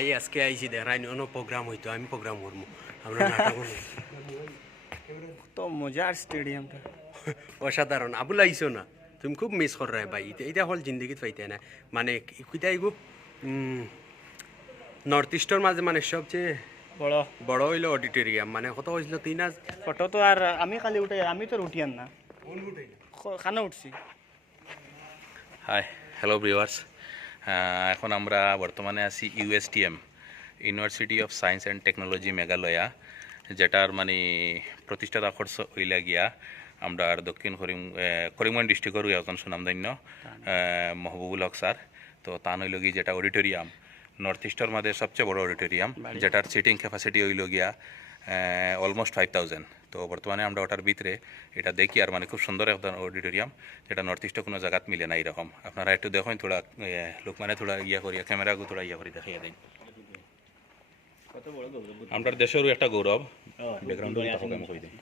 ভাই আজকে আইছি দেখাই অন্য প্রোগ্রাম হইতো আমি প্রোগ্রাম করবো আমরা নাটক তো মজার স্টেডিয়ামটা অসাধারণ আবুল আইসো না তুমি খুব মিস কর রে ভাই এটা হল জিন্দগিত পাইতে না মানে কিতা এগো নর্থ ইস্টের মাঝে মানে সবচেয়ে বড় বড় হইলো অডিটোরিয়াম মানে কত হয়েছিল 3000 ফটো তো আর আমি খালি উঠে আমি তো উঠিয়ান না খানা উঠছি। হাই হ্যালো ভিউয়ার্স, এখন আমরা বর্তমানে আছি USTM university of science and technology Meghalaya, যেটার মানে প্রতিষ্ঠাতা খরচ হইলা গিয়া আমরা দক্ষিণ করিমগঞ্জ ডিস্ট্রিক্টর এখন সুনামধন্য মহবুবুল হক স্যার। তো তা হইল গিয়ে যেটা অডিটোরিয়াম নর্থ ইস্টের মধ্যে সবচেয়ে বড় অডিটোরিয়াম, যেটার সিটিং ক্যাপাসিটি হইল গিয়া অলমোস্ট 5000। তো বর্তমানে আমরা ওটার ভিতরে এটা দেখি আর মানে খুব সুন্দর একটা অডিটোরিয়াম, যেটা নর্থ ইস্টে কোনো জায়গাত মিলে না এরকম। আপনারা একটু দেখুন থোড়া লোক মানে থোড়া ইয়া করিয়া ক্যামেরাকে থোড়া ইয়া করে দেখাইয়া দেন। আমরা দেশেরও একটা গৌরব ব্যাকগ্রাউন্ডের কথা আমি কই দিই।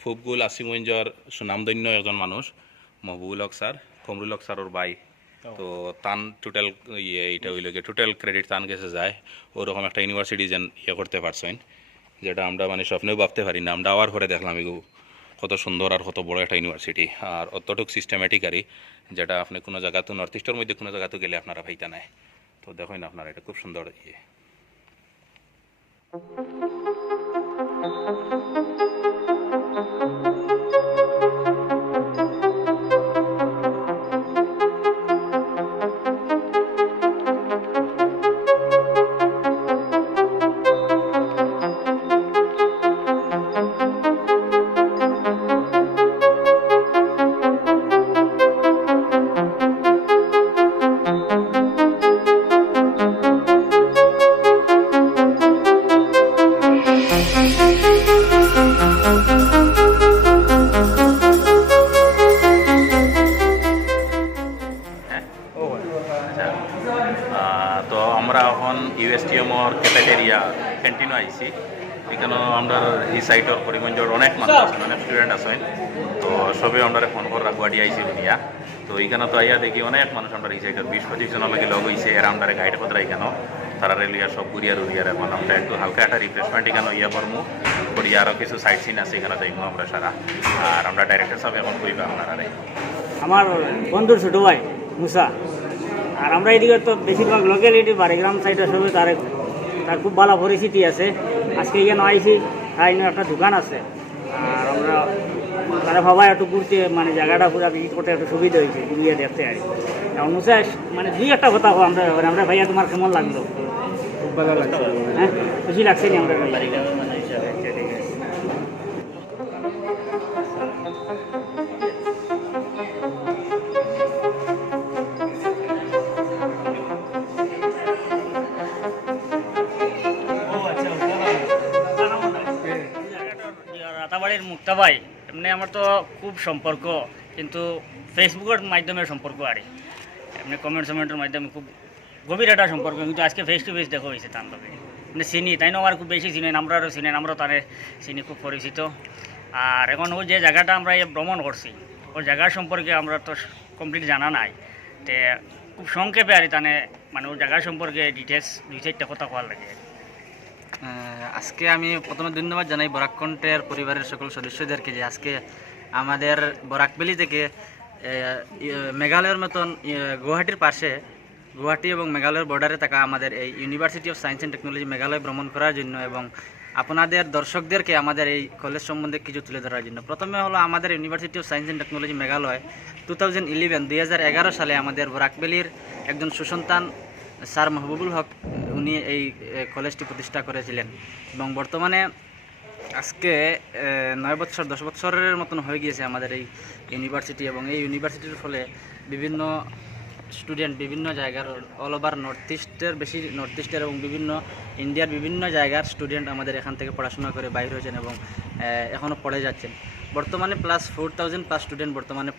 ফুবগুল আসিমগঞ্জর সুনামধন্য একজন মানুষ মহবুবুল হক স্যার, কমরুল হক স্যারের ভাই। তো তান টোটাল এইটা হইল গিয়ে টোটাল ক্রেডিট তান গেছে যায় ওরকম একটা ইউনিভার্সিটি যেন ইয়ে করতে পারছেন, যেটা আমরা মানে স্বপ্নেও ভাবতে পারি না। আমরা আবার পরে দেখলাম এগুলো কত সুন্দর আর কত বড় একটা ইউনিভার্সিটি আর অতটুকু সিস্টেমেটিকারি, যেটা আপনি কোনো জায়গাতে নর্থ ইস্টের মধ্যে কোনো জায়গাতে গেলে আপনারা ভাইতা নাই। তো দেখুন আপনারা এটা খুব সুন্দর ইয়ে। তো আমরা এখন USTMর ক্যাফেটেরিয়া ক্যান্টিনও আইছি। এখানেও আমরা এই সাইটের করিমগঞ্জের অনেক মানুষ আছেন, অনেক স্টুডেন্ট আছেন। তো সবে আমরা ফোন করা গুয়াহাটি আইছি দুনিয়া। তো এইখানে তো আইয়া দেখি অনেক মানুষ আমরা এই সাইটের 20-25 জনের লাগে লগ হয়েছে। এরা আমরা গাইড পত্র এখানেও তারা রেলিয়া সব ঘুরিয়ার উড়িয়ার এখন আমরা একটু হালকা একটা রিফ্রেশমেন্ট এখানে ইয়া করবো করি। আরও কিছু সাইট সিন আছে এখানে যাইবো আমরা সারা। আর আমরা ডাইরেক্টর সাহেব এখন কইবা আপনারা আমার বন্ধুর ছোটো ভাই মুসা। আর আমরা এদিকে তো বেশিরভাগ লোকালিটি বাড়িগ্রাম সাইডে সবে তার খুব ভালো পরিস্থিতি আছে। আজকে এখানে আইসি আইনে একটা দোকান আছে আর আমরা তারা সবাই একটু ঘুরতে মানে জায়গাটা পুরো ভিজিট করতে একটু সুবিধা হয়েছে ঘুরিয়ে দেখতে আর এখন মুসা মানে দুই একটা কথা আমরা আমরা ভাইয়া তোমার কেমন লাগলো? খুব ভালো লাগছে। হ্যাঁ খুশি লাগছে নি আমরা রাতাবাড়ির মুক্তা ভাই এমনি আমার তো খুব সম্পর্ক, কিন্তু ফেসবুকের মাধ্যমে সম্পর্ক আর এমনি কমেন্টের মাধ্যমে খুব গভীর একটা সম্পর্ক, কিন্তু আজকে ফেস টু ফেস দেখা হয়েছে তার লগে মানে চিনি তাই না আমার খুব বেশি চিনেন, আমরাও চিনেন, আমরাও তারে চিনি খুব পরিচিত। আর এখন ও যে জায়গাটা আমরা ভ্রমণ করছি ওই জায়গার সম্পর্কে আমরা তো কমপ্লিট জানা নাই, তে খুব সংক্ষেপে আর তানে মানে ওই জায়গার সম্পর্কে ডিটেলস 2-4টা কথা কোয়ার লাগে। আজকে আমি প্রথমে ধন্যবাদ জানাই বরাক কণ্ঠের পরিবারের সকল সদস্যদেরকে যে আজকে আমাদের বরাকবেলি থেকে মেঘালয়ের মতন গুয়াহাটির পাশে গুয়াহাটি এবং মেঘালয়ের বর্ডারে থাকা আমাদের এই university of science and technology Meghalaya ভ্রমণ করার জন্য এবং আপনাদের দর্শকদেরকে আমাদের এই কলেজ সম্বন্ধে কিছু তুলে ধরার জন্য। প্রথমে হলো আমাদের university of science and technology Meghalaya 2011 সালে আমাদের বরাকবেলির একজন সুসন্তান স্যার মহবুবুল হক উনি এই কলেজটি প্রতিষ্ঠা করেছিলেন এবং বর্তমানে আজকে 9-10 বছরের মতন হয়ে গিয়েছে আমাদের এই ইউনিভার্সিটি। এবং এই ইউনিভার্সিটির ফলে বিভিন্ন স্টুডেন্ট বিভিন্ন জায়গার অল ওভার নর্থ ইস্টের এবং বিভিন্ন ইন্ডিয়ার বিভিন্ন জায়গার স্টুডেন্ট আমাদের এখান থেকে পড়াশোনা করে বাইর হয়েছেন এবং এখনও পড়ে যাচ্ছেন। বর্তমানে প্লাস 4000+ স্টুডেন্ট বর্তমানে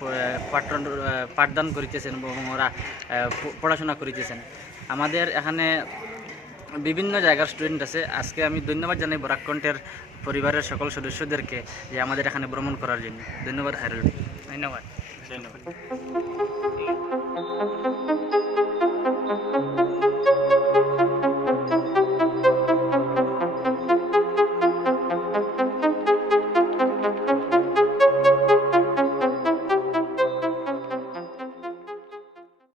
পাঠদান করিতেছেন এবং ওরা পড়াশোনা করিতেছেন। আমাদের এখানে বিভিন্ন জায়গার স্টুডেন্ট আছে। আজকে আমি ধন্যবাদ জানাই বরাক কণ্ঠের পরিবারের সকল সদস্যদেরকে যে আমাদের এখানে ভ্রমণ করার জন্য। ধন্যবাদ হাইরুল। ধন্যবাদ।